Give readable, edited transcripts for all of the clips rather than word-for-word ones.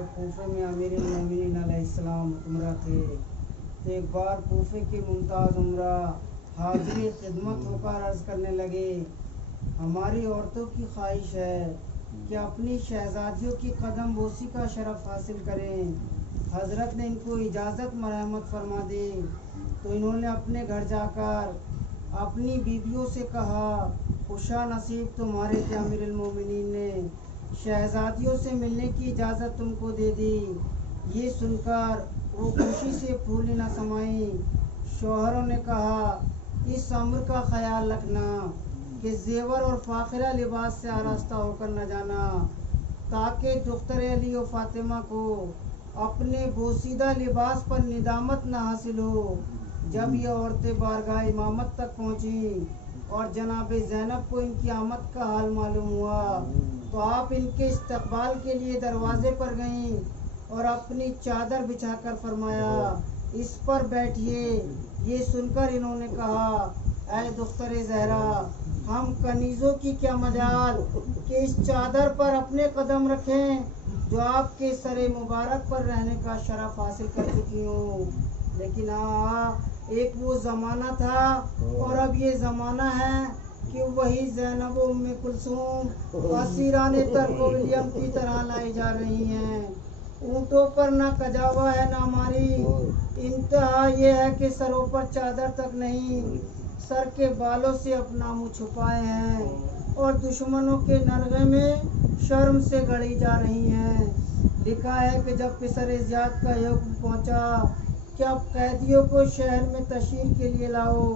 جب کوفے میں امیر المومنین علیہ السلام حکمراں تھے تو ایک بار کوفے کے ممتاز عمرہ حاضری خدمت ہو کر عرض کرنے لگے، ہماری عورتوں کی خواہش ہے کہ اپنی شہزادیوں کی قدم بوسی کا شرف حاصل کریں۔ حضرت نے ان کو اجازت مرحمت فرما دی تو انہوں نے اپنے گھر جا کر اپنی بیویوں سے کہا، خوشا نصیب تمہارے کہ امیر المومنین نے شہزادیوں سے ملنے کی اجازت تم کو دے دی۔ یہ سن کر وہ خوشی سے پھولی نہ سمائیں۔ شوہروں نے کہا، اس امر کا خیال رکھنا کہ زیور اور فاخرہ لباس سے آراستہ ہو کر نہ جانا، تاکہ دختر علی و فاطمہ کو اپنے بوسیدہ لباس پر ندامت نہ حاصل ہو۔ جب یہ عورتیں بارگاہ امامت تک پہنچیں اور جناب زینب کو ان کی آمد کا حال معلوم ہوا تو آپ ان کے استقبال کے لیے دروازے پر گئیں اور اپنی چادر بچھا کر فرمایا، اس پر بیٹھیے۔ یہ سن کر انہوں نے کہا، اے دختر زہرا، ہم کنیزوں کی کیا مجال کہ اس چادر پر اپنے قدم رکھیں جو آپ کے سر مبارک پر رہنے کا شرف حاصل کر چکی ہوں۔ لیکن ایک وہ زمانہ تھا اور اب یہ زمانہ ہے کہ وہی زینب و ام کلثوم اسیران ترک و ولیم کی طرح لائی جا رہی ہیں۔ اونٹوں پر نہ کجاوا ہے نہ ماری، انتہا یہ ہے کہ سروں پر چادر تک نہیں، سر کے بالوں سے اپنا منہ چھپائے ہیں اور دشمنوں کے نرغے میں شرم سے گڑی جا رہی ہیں۔ لکھا ہے کہ جب پسر زیاد کا حکم پہنچا کہ اب قیدیوں کو شہر میں تشہیر کے لیے لاؤ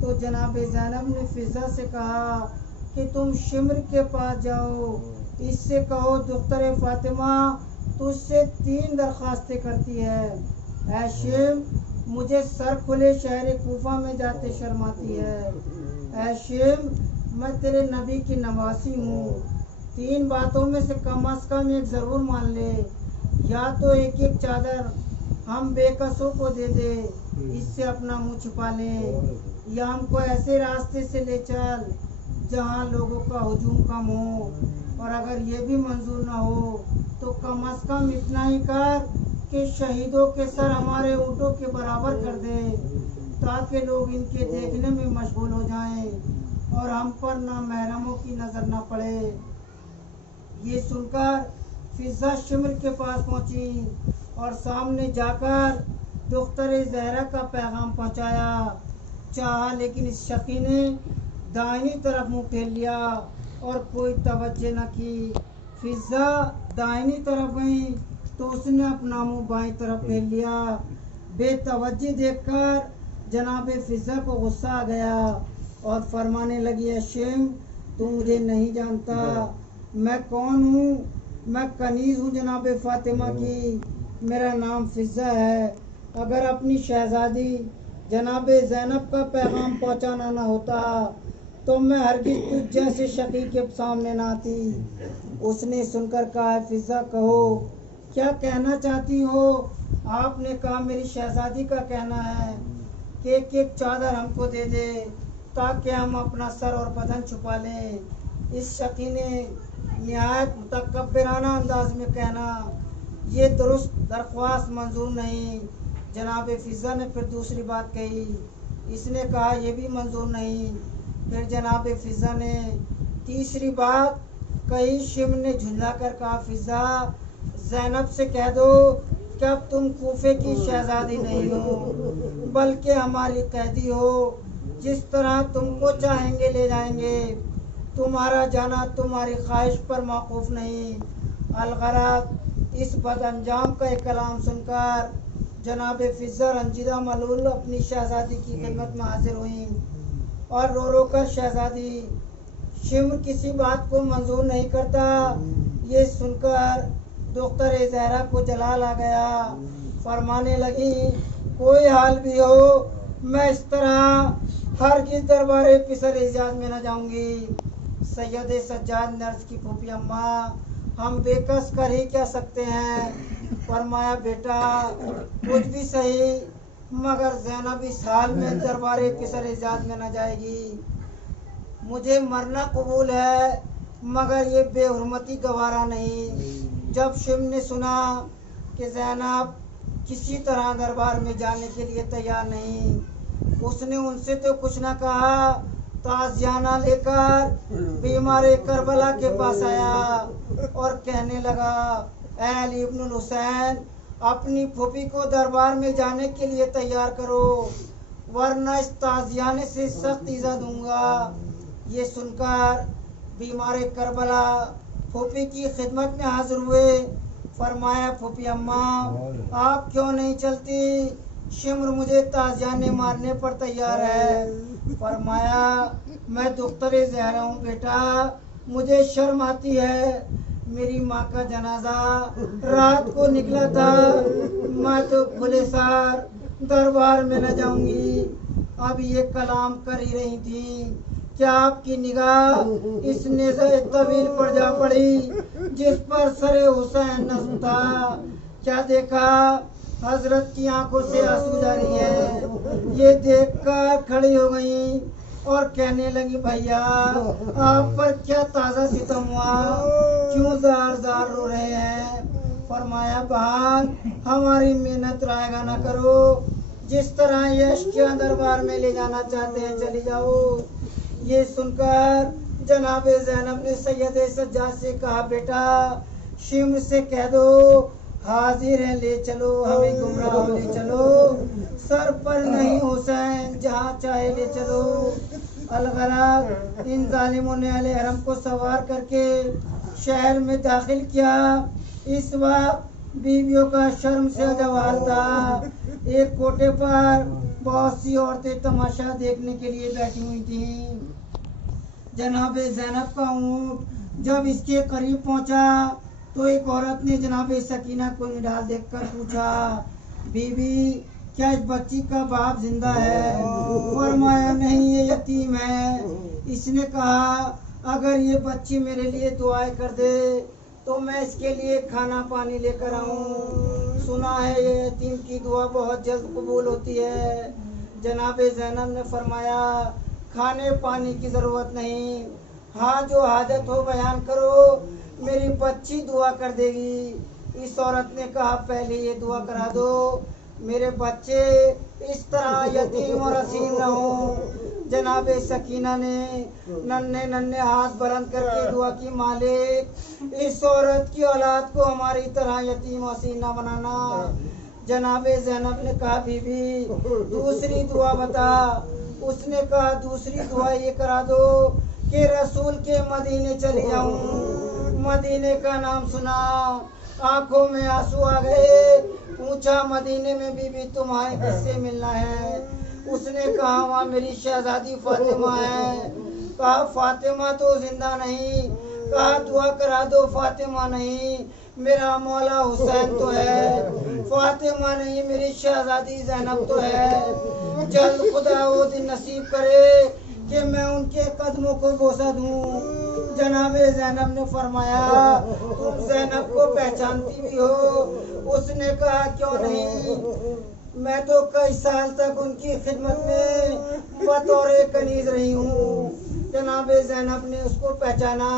تو جناب زینب نے فضہ سے کہا کہ تم شمر کے پاس جاؤ، اس سے کہو دختر فاطمہ تجھ سے 3 درخواستیں کرتی ہے۔ اے شم، مجھے سر کھلے شہر کوفہ میں جاتے شرم آتی ہے۔ اے شم، میں تیرے نبی کی نواسی ہوں، 3 باتوں میں سے کم از کم ایک ضرور مان لے، یا تو ایک چادر ہم بے کسوں کو دے دے، اس سے اپنا منہ چھپا لیں، یا ہم کو ایسے راستے سے لے چل جہاں لوگوں کا ہجوم کم ہو، اور اگر یہ بھی منظور نہ ہو تو کم از کم اتنا ہی کر کہ شہیدوں کے سر ہمارے اونٹوں کے برابر کر دے تاکہ لوگ ان کے دیکھنے میں مشغول ہو جائیں اور ہم پر نہ محرموں کی نظر نہ پڑے۔ یہ سن کر فضہ شمر کے پاس پہنچی اور سامنے جا کر دختر زہرا کا پیغام پہنچایا چاہا، لیکن اس شقی نے دائنی طرف منہ پھیر لیا اور کوئی توجہ نہ کی۔ فضہ دائنی طرف گئی تو اس نے اپنا منہ بائیں طرف پھیر لیا۔ بے توجہ دیکھ کر جناب فضہ کو غصہ آ گیا اور فرمانے لگی، اے شم، تو مجھے نہیں جانتا، میں کون ہوں؟ میں کنیز ہوں جناب فاطمہ کی، میرا نام فضہ ہے۔ اگر اپنی شہزادی جناب زینب کا پیغام پہنچانا نہ ہوتا تو میں ہرگز تجھ جیسے شقی کے سامنے نہ آتی۔ اس نے سن کر کہا، فضہ کہو کیا کہنا چاہتی ہو؟ آپ نے کہا، میری شہزادی کا کہنا ہے کہ ایک چادر ہم کو دے دے تاکہ ہم اپنا سر اور بدن چھپا لیں۔ اس شقی نے نہایت متکبرانہ انداز میں کہنا، یہ درست درخواست منظور نہیں۔ جناب فضہ نے پھر دوسری بات کہی، اس نے کہا یہ بھی منظور نہیں۔ پھر جناب فضہ نے تیسری بات کہی۔ شم نے جھنجلا کر کہا، فضہ، زینب سے کہہ دو کہ اب تم کوفے کی شہزادی نہیں ہو بلکہ ہماری قیدی ہو، جس طرح تم کو چاہیں گے لے جائیں گے، تمہارا جانا تمہاری خواہش پر موقوف نہیں۔ الغرض اس بد انجام کا ایک کلام سن کر جناب فضہ رنجیدہ ملول اپنی شہزادی کی خدمت میں حاضر ہوئیں اور رو رو کر، شہزادی، شمر کسی بات کو منظور نہیں کرتا۔ یہ سن کر دختر زہرا کو جلال آ گیا، فرمانے لگی، کوئی حال بھی ہو میں اس طرح ہرگز دربارے پسر زیاد میں نہ جاؤں گی۔ سید سجاد نے عرض کی، پھوپھی اماں، ہم بے کس کر ہی کیا سکتے ہیں؟ فرمایا، بیٹا کچھ بھی صحیح، مگر زینب اس حال میں دربارے پسر زیاد میں نہ جائے گی۔ مجھے مرنا قبول ہے مگر یہ بے حرمتی گوارا نہیں۔ جب شم نے سنا کہ زینب کسی طرح دربار میں جانے کے لیے تیار نہیں، اس نے ان سے تو کچھ نہ کہا، تازیانہ لے کر بیمار کربلا کے پاس آیا اور کہنے لگا، اے علی ابن الحسین، اپنی پھوپھی کو دربار میں جانے کے لیے تیار کرو، ورنہ اس تازیانے سے سخت ایذا دوں گا۔ یہ سن کر بیمار کربلا پھوپھی کی خدمت میں حاضر ہوئے۔ فرمایا، پھوپھی اماں، آپ کیوں نہیں چلتی؟ شمر مجھے تازیانے مارنے پر تیار ہے۔ فرمایا، میں دختر زہرا ہوں بیٹا، مجھے شرم آتی ہے، میری ماں کا جنازہ رات کو نکلا تھا، میں تو کھلے سار دربار میں نہ جاؤں گی۔ اب یہ کلام کر ہی رہی تھی کیا آپ کی نگاہ اس نیزہ طویل پر جا پڑی جس پر سر حسین نصب تھا۔ کیا دیکھا؟ حضرت کی آنکھوں سے آنسو جاری ہے۔ یہ دیکھ کر کھڑی ہو گئی اور کہنے لگی، بھیا آپ پر کیا تازہ ستم ہوا، کیوں زار زار رو رہے ہیں؟ فرمایا، بہن ہماری محنت رائے گا نہ کرو، جس طرح یہ اشکیاں دربار میں لے جانا چاہتے ہیں چلی جاؤ۔ یہ سن کر جناب زینب نے سید سجاد سے کہا، بیٹا شمر سے کہہ دو حاضر ہیں، لے چلو، ہمیں گمراہ لے چلو، سر پر نہیں حسین، جہاں چاہے لے چلو۔ الغرض ان ظالموں نے اہل حرم کو سوار کر کے شہر میں داخل کیا۔ اس وقت بیویوں کا شرم سے زوال تھا۔ ایک کوٹے پر بہت سی عورتیں تماشا دیکھنے کے لیے بیٹھی ہوئی تھیں۔ جناب زینب کا اونٹ جب اس کے قریب پہنچا تو ایک عورت نے جناب سکینہ کو نڈال دیکھ کر پوچھا، بی بی کیا اس بچی کا باپ زندہ ہے؟ فرمایا، نہیں، یہ یتیم ہے۔ اس نے کہا، اگر یہ بچی میرے لیے دعائیں کر دے تو میں اس کے لیے کھانا پانی لے کر آؤں، سنا ہے یہ یتیم کی دعا بہت جلد قبول ہوتی ہے۔ جناب زینب نے فرمایا، کھانے پانی کی ضرورت نہیں، ہاں جو حاجت ہو بیان کرو، میری بچی دعا کر دے گی۔ اس عورت نے کہا، پہلے یہ دعا کرا دو، میرے بچے اس طرح یتیم اور اسیر نہ ہوں۔ جناب سکینہ نے ننھے ننھے ہاتھ بلند کر کے دعا کی، مالک اس عورت کی اولاد کو ہماری طرح یتیم و اسیر نہ بنانا۔ جناب زینب نے کہا، بی بی دوسری دعا بتا۔ اس نے کہا، دوسری دعا یہ کرا دو کہ رسول کے مدینے چلی جاؤں۔ مدینے کا نام سنا، آنکھوں میں آنسو آ گئے۔ پوچھا، مدینے میں بی بی تمہیں کس سے ملنا ہے؟ اس نے کہا، وہاں میری شہزادی فاطمہ ہے۔ کہا، فاطمہ تو زندہ نہیں۔ کہا، دعا کرا دو، فاطمہ نہیں، میرا مولا حسین تو ہے۔ فاطمہ نہیں، میری شہزادی زینب تو ہے۔ جلد خدا وہ دن نصیب کرے کہ میں ان کے قدموں کو بوسہ دوں۔ جناب زینب نے فرمایا، تم زینب کو پہچانتی بھی ہو؟ اس نے کہا، کیوں نہیں، میں تو کئی سال تک ان کی خدمت میں بطور کنیز رہی ہوں۔ جناب زینب نے اس کو پہچانا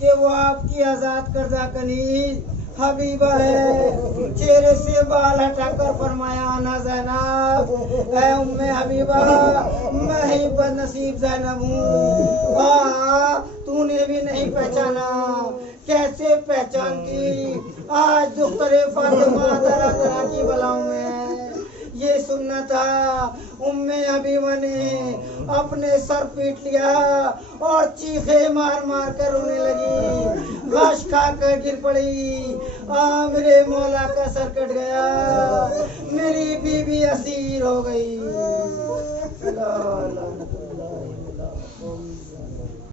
کہ وہ آپ کی آزاد کردہ کنیز حبیبہ ہے۔ چہرے سے بال ہٹا کر فرمایا، انا زینب، اے ام حبیبہ، میں ہی بد نصیب زینب ہوں۔ تو نے بھی نہیں پہچانا؟ کیسے پہچانتی؟ آج دختر فاطمہ طرح طرح کی بلاؤں میں۔ یہ سننا تھا، ام حبیبہ نے اپنے سر پیٹ لیا اور چیخے مار مار کر رونے لگی، غش کھا کر گر پڑی۔ میرے مولا کا سر کٹ گیا، میری بیوی اسیر ہو گئی۔